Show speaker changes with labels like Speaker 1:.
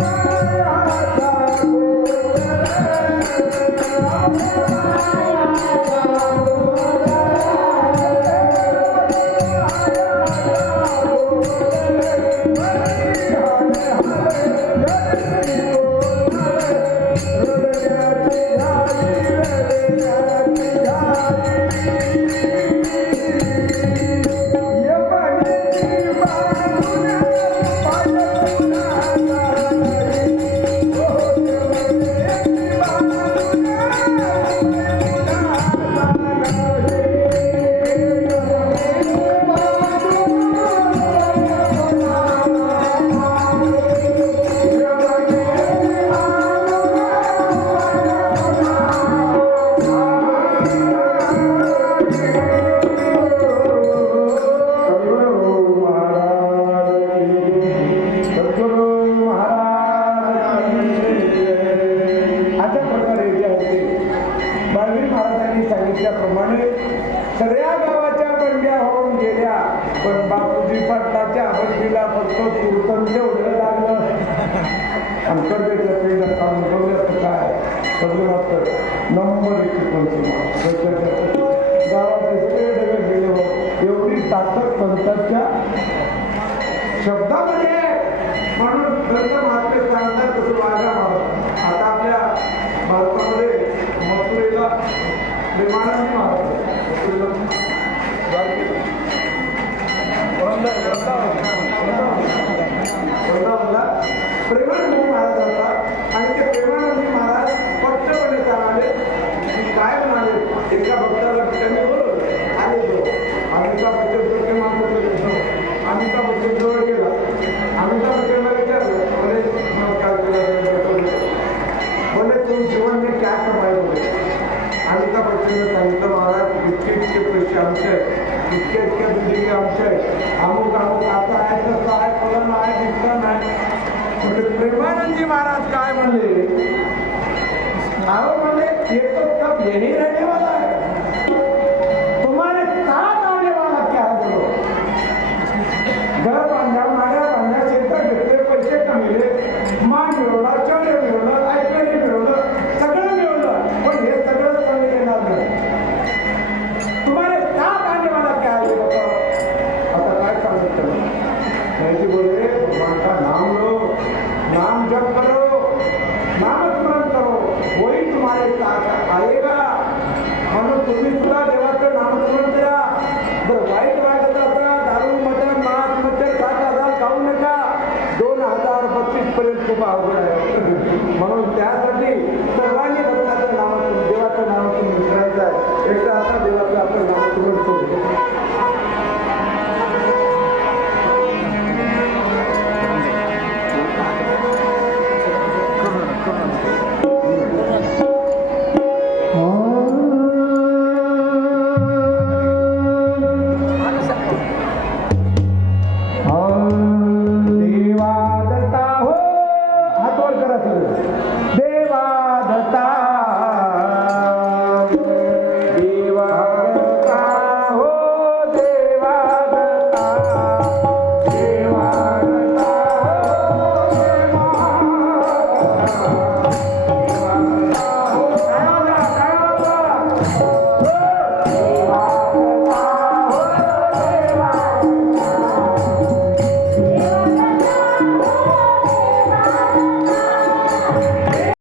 Speaker 1: Thank you. सांगितल्याप्रमाणे सगळ्या गावाच्या बंड्या होऊन गेल्या. पण बापूजी पाटलाच्या बंडीला फक्त तुरतन तेवढं लागलं. आमचं भेटलं काम ठेवल्याचं काय? सगळं मात्र नंबर एक पंचमा गावात सगळे डबे गेले हो. एवढी ताकद पंथाच्या शब्दामध्ये. आहे. म्हणून ग्रंथ महात्मे अमिताभ बच्चन सांगितलं महाराज इतके इतके पैसे आमचे आहेत. इतक्या इतके दुधी आमचे आहेत. अमुक अमुक आता आहे तसं आहे फलन आहे दिसतं नाही. म्हणजे प्रेमानंदजी महाराज काय म्हणले? अहो म्हणले ये कप कब यही नाही बोलले भगवान का नाम लो नाम जप करो नाम स्मरण करो हो, वही तुम्हारे साथ आएगा. म्हणून तुम्ही सुद्धा देवाचं नामस्मरण करा. जर वाईट वाटत असा दारू मटण मांस मच्छर खात असाल खाऊ नका. दोन हजार बत्तीस पर्यंत खूप अवघड आहे. म्हणून